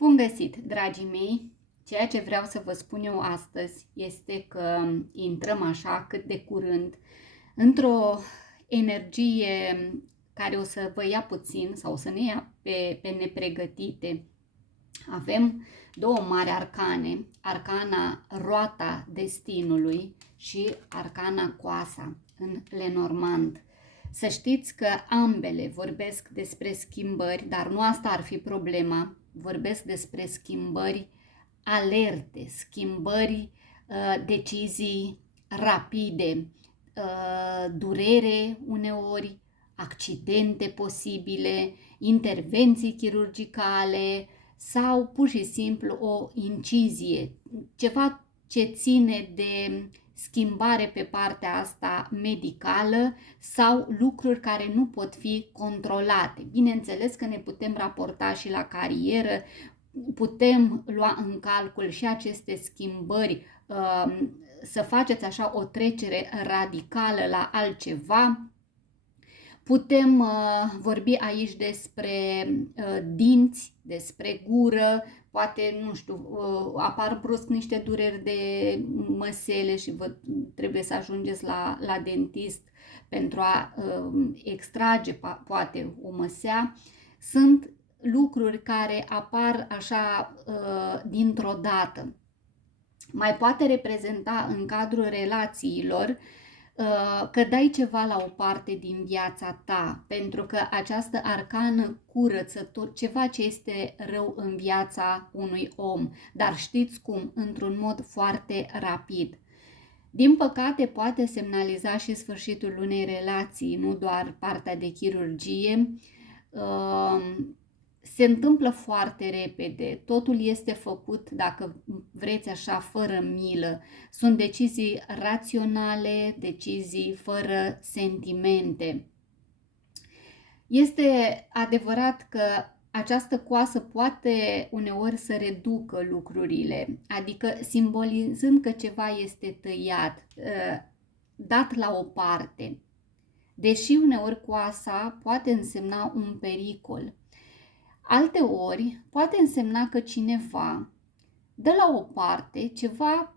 Bun găsit, dragii mei! Ceea ce vreau să vă spun eu astăzi este că intrăm așa cât de curând într-o energie care o să vă ia puțin sau o să ne ia pe nepregătite. Avem două mari arcane, arcana roata destinului și arcana coasa în Lenormand. Să știți că ambele vorbesc despre schimbări, dar nu asta ar fi problema. Vorbesc despre schimbări alerte, schimbări, decizii rapide, durere uneori, accidente posibile, intervenții chirurgicale sau pur și simplu o incizie, ceva ce ține de schimbare pe partea asta medicală sau lucruri care nu pot fi controlate. Bineînțeles că ne putem raporta și la carieră, putem lua în calcul și aceste schimbări, să faceți așa o trecere radicală la altceva. Putem vorbi aici despre dinți, despre gură, poate, nu știu, apar brusc niște dureri de măsele și vă trebuie să ajungeți la dentist pentru a extrage poate o măsea. Sunt lucruri care apar așa dintr-o dată. Mai poate reprezenta în cadrul relațiilor că dai ceva la o parte din viața ta, pentru că această arcană curăță tot ceva ce este rău în viața unui om, dar știți cum? Într-un mod foarte rapid. Din păcate, poate semnaliza și sfârșitul unei relații, nu doar partea de chirurgie. Se întâmplă foarte repede, totul este făcut, dacă vreți așa, fără milă. Sunt decizii raționale, decizii fără sentimente. Este adevărat că această coasă poate uneori să reducă lucrurile, adică simbolizând că ceva este tăiat, dat la o parte. Deși uneori coasa poate însemna un pericol. Alteori poate însemna că cineva dă la o parte ceva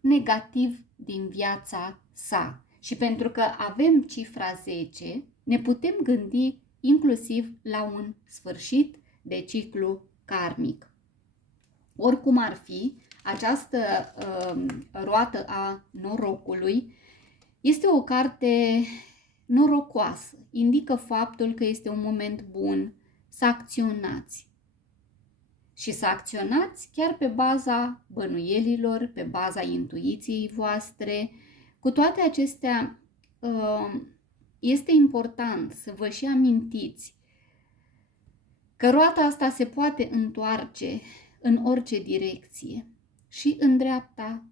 negativ din viața sa. Și pentru că avem cifra 10, ne putem gândi inclusiv la un sfârșit de ciclu karmic. Oricum ar fi, această roată a norocului este o carte norocoasă. Indică faptul că este un moment bun să acționați. Și să acționați chiar pe baza bănuielilor, pe baza intuiției voastre. Cu toate acestea, este important să vă și amintiți că roata asta se poate întoarce în orice direcție, și în dreapta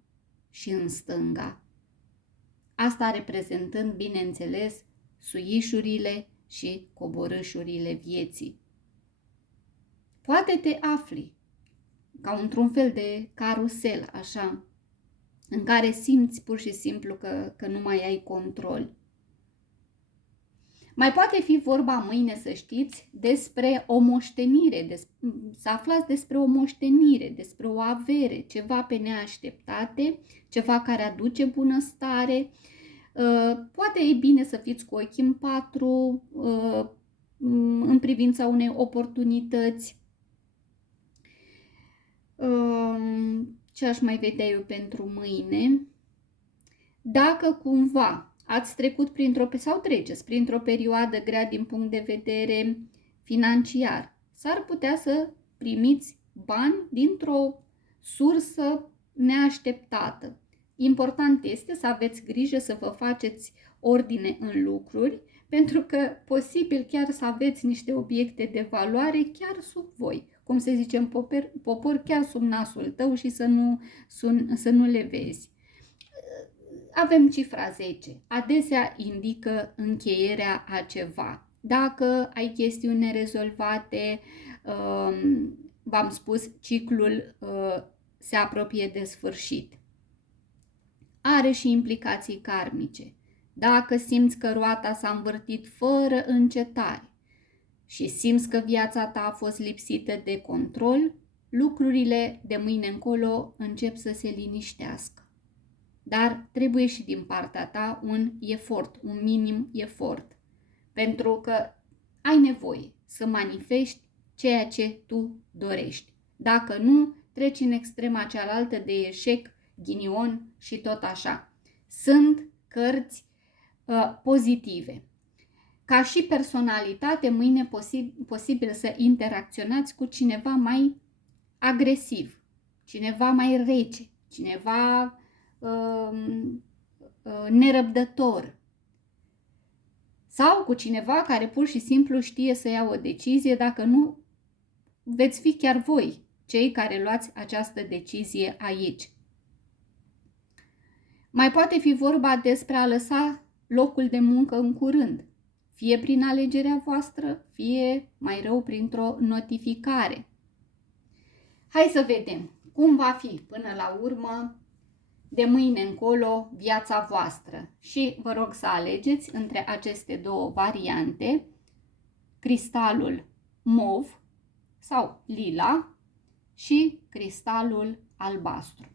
și în stânga. Asta reprezentând, bineînțeles, suișurile și coborâșurile vieții. Poate te afli ca într-un fel de carusel, așa, în care simți pur și simplu că nu mai ai control. Mai poate fi vorba mâine, să știți, despre o moștenire, să aflați despre o moștenire, despre o avere, ceva pe neașteptate, ceva care aduce bunăstare. Poate e bine să fiți cu ochii în patru în privința unei oportunități. Ce aș mai vedea eu pentru mâine? Dacă cumva ați trecut sau treceți printr-o perioadă grea din punct de vedere financiar, s-ar putea să primiți bani dintr-o sursă neașteptată. Important este să aveți grijă să vă faceți ordine în lucruri, pentru că posibil chiar să aveți niște obiecte de valoare chiar sub voi, cum se zice în popor, chiar sub nasul tău și să nu le vezi. Avem cifra 10. Adesea indică încheierea a ceva. Dacă ai chestiuni nerezolvate, v-am spus, ciclul se apropie de sfârșit. Are și implicații karmice. Dacă simți că roata s-a învârtit fără încetare și simți că viața ta a fost lipsită de control, lucrurile de mâine încolo încep să se liniștească. Dar trebuie și din partea ta un efort, un minim efort. Pentru că ai nevoie să manifesti ceea ce tu dorești. Dacă nu, treci în extrema cealaltă de eșec, ghinion și tot așa. Sunt cărți pozitive. Ca și personalitate, mâine posibil să interacționați cu cineva mai agresiv, cineva mai rece, cineva nerăbdător sau cu cineva care pur și simplu știe să ia o decizie, dacă nu veți fi chiar voi cei care luați această decizie aici. Mai poate fi vorba despre a lăsa locul de muncă în curând, fie prin alegerea voastră, fie mai rău printr-o notificare. Hai să vedem cum va fi până la urmă de mâine încolo viața voastră și vă rog să alegeți între aceste două variante, cristalul mov sau lila și cristalul albastru.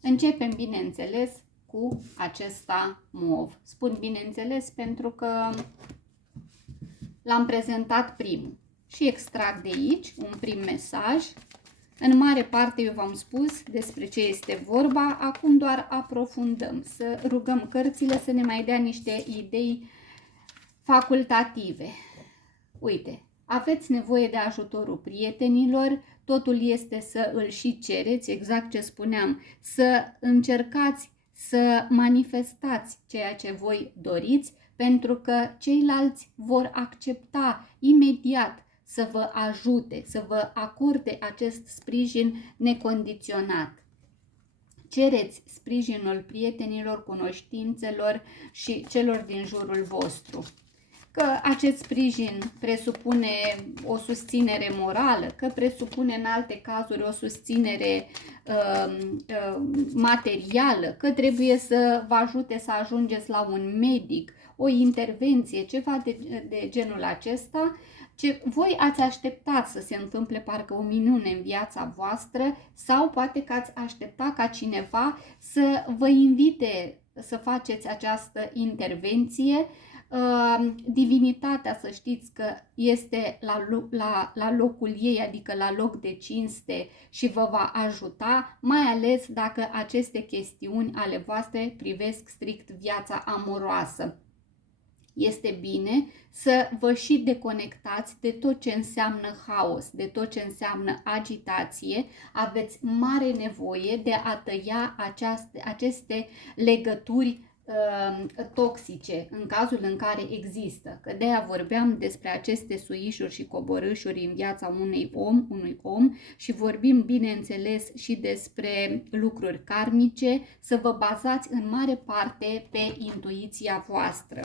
Începem, bineînțeles, cu acesta mov. Spun bineînțeles pentru că l-am prezentat primul și extrag de aici un prim mesaj. În mare parte eu v-am spus despre ce este vorba, acum doar aprofundăm, să rugăm cărțile să ne mai dea niște idei facultative. Uite, aveți nevoie de ajutorul prietenilor, totul este să îl și cereți, exact ce spuneam, să încercați să manifestați ceea ce voi doriți, pentru că ceilalți vor accepta imediat să vă ajute, să vă acorde acest sprijin necondiționat. Cereți sprijinul prietenilor, cunoștințelor și celor din jurul vostru. Că acest sprijin presupune o susținere morală, că presupune în alte cazuri o susținere materială, că trebuie să vă ajute să ajungeți la un medic, o intervenție, ceva de genul acesta, ce voi ați așteptat să se întâmple parcă o minune în viața voastră sau poate că ați aștepta ca cineva să vă invite să faceți această intervenție. Divinitatea, să știți că este la locul ei, adică la loc de cinste și vă va ajuta, mai ales dacă aceste chestiuni ale voastre privesc strict viața amoroasă. Este bine să vă și deconectați de tot ce înseamnă haos, de tot ce înseamnă agitație. Aveți mare nevoie de a tăia aceste legături toxice în cazul în care există. Că de-aia vorbeam despre aceste suișuri și coborâșuri în viața unui om și vorbim, bineînțeles, și despre lucruri karmice, să vă bazați în mare parte pe intuiția voastră.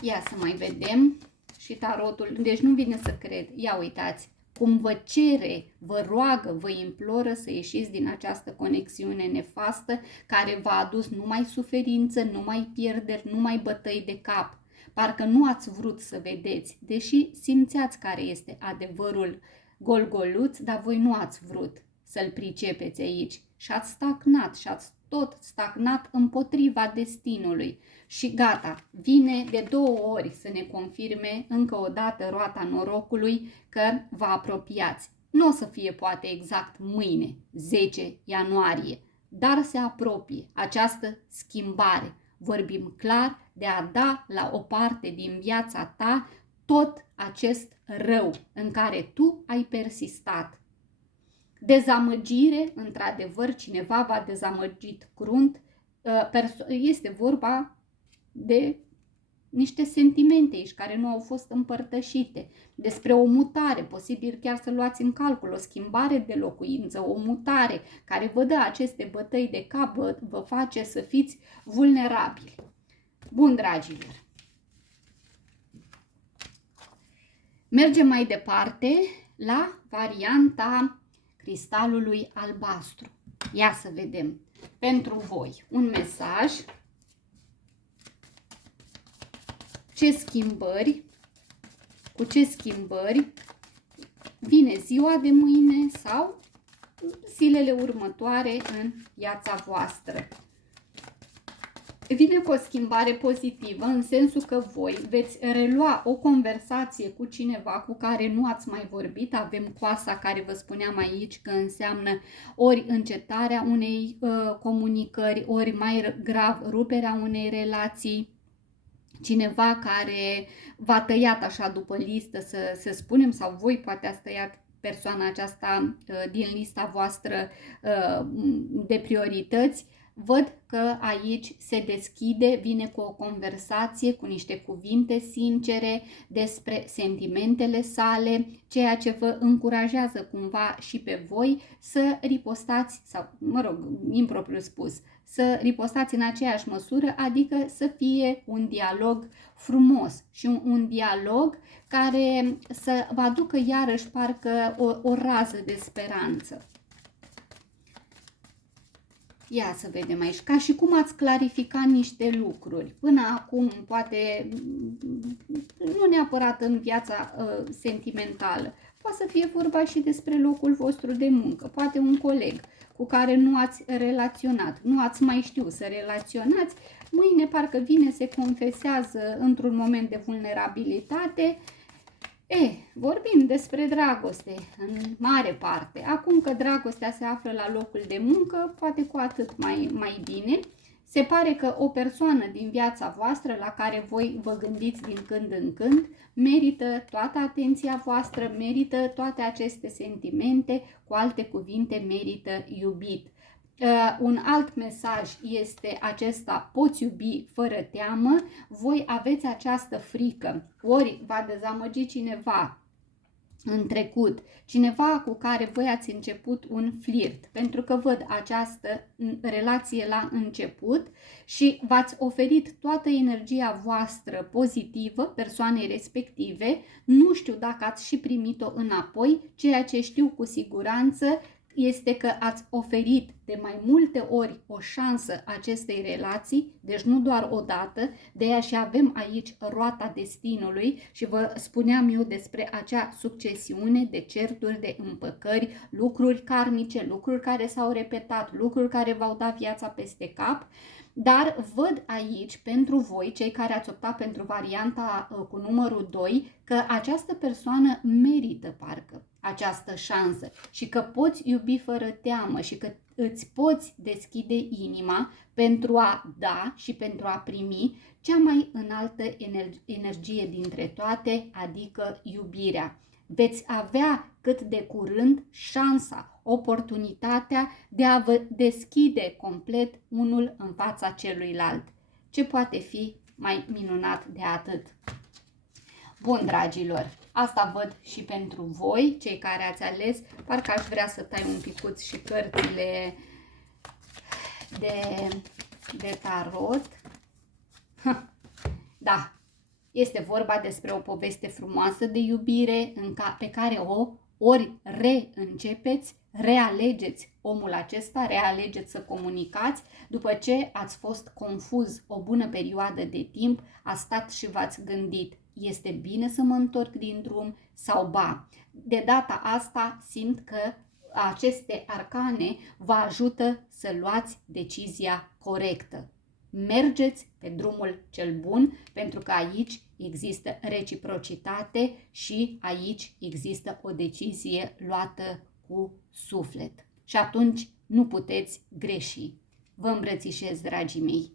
Ia să mai vedem și tarotul, deci nu vine să cred, ia uitați, cum vă cere, vă roagă, vă imploră să ieșiți din această conexiune nefastă care v-a adus numai suferință, numai pierderi, numai bătăi de cap. Parcă nu ați vrut să vedeți, deși simțeați care este adevărul golgoluț, dar voi nu ați vrut să-l pricepeți aici și ați stagnat și ați tot stagnat împotriva destinului. Și gata, vine de 2 ori să ne confirme încă o dată roata norocului că vă apropiați. Nu o să fie poate exact mâine, 10 ianuarie, dar se apropie această schimbare. Vorbim clar de a da la o parte din viața ta tot acest rău în care tu ai persistat. Dezamăgire, într-adevăr, cineva v-a dezamăgit crunt, este vorba de niște sentimente aici care nu au fost împărtășite, despre o mutare, posibil chiar să luați în calcul o schimbare de locuință, o mutare care vă dă aceste bătăi de cap, vă face să fiți vulnerabili. Bun, dragilor, mergem mai departe la varianta cristalului albastru. Ia să vedem pentru voi un mesaj. Cu ce schimbări vine ziua de mâine sau zilele următoare în viața voastră. Vine cu o schimbare pozitivă, în sensul că voi veți relua o conversație cu cineva cu care nu ați mai vorbit. Avem coasa care vă spuneam aici că înseamnă ori încetarea unei comunicări, ori mai grav ruperea unei relații. Cineva care v-a tăiat așa după listă, să spunem, sau voi poate ați tăiat persoana aceasta din lista voastră de priorități. Văd că aici se deschide, vine cu o conversație, cu niște cuvinte sincere despre sentimentele sale, ceea ce vă încurajează cumva și pe voi să ripostați, sau, mă rog, impropriu spus, să ripostați în aceeași măsură, adică să fie un dialog frumos și un dialog care să vă aducă iarăși parcă o rază de speranță. Ia să vedem aici, ca și cum ați clarificat niște lucruri. Până acum, poate, nu neapărat în viața sentimentală, poate să fie vorba și despre locul vostru de muncă, poate un coleg cu care nu ați relaționat, nu ați mai știut să relaționați, mâine parcă vine, se confesează într-un moment de vulnerabilitate. Vorbim despre dragoste în mare parte. Acum că dragostea se află la locul de muncă, poate cu atât mai bine. Se pare că o persoană din viața voastră la care voi vă gândiți din când în când merită toată atenția voastră, merită toate aceste sentimente, cu alte cuvinte, merită iubit. Un alt mesaj este acesta: poți iubi fără teamă. Voi aveți această frică, ori v-a dezamăgit cineva în trecut, cineva cu care voi ați început un flirt, pentru că văd această relație la început și v-ați oferit toată energia voastră pozitivă persoanei respective. Nu știu dacă ați și primit-o înapoi, ceea ce știu cu siguranță este că ați oferit de mai multe ori o șansă acestei relații, deci nu doar o dată, de aia și avem aici roata destinului și vă spuneam eu despre acea succesiune de certuri, de împăcări, lucruri karmice, lucruri care s-au repetat, lucruri care v-au dat viața peste cap. Dar văd aici pentru voi, cei care ați optat pentru varianta cu numărul 2, că această persoană merită parcă această șansă și că poți iubi fără teamă și că îți poți deschide inima pentru a da și pentru a primi cea mai înaltă energie dintre toate, adică iubirea. Veți avea cât de curând șansa, oportunitatea de a vă deschide complet unul în fața celuilalt. Ce poate fi mai minunat de atât? Bun, dragilor, asta văd și pentru voi, cei care ați ales. Parcă aș vrea să tai un picuț și cărțile de tarot. Da, este vorba despre o poveste frumoasă de iubire pe care o ori reîncepeți, realegeți omul acesta, realegeți să comunicați după ce ați fost confuz o bună perioadă de timp, ați stat și v-ați gândit: este bine să mă întorc din drum sau ba? De data asta simt că aceste arcane vă ajută să luați decizia corectă. Mergeți pe drumul cel bun, pentru că aici există reciprocitate și aici există o decizie luată cu suflet. Și atunci nu puteți greși. Vă îmbrățișez, dragii mei!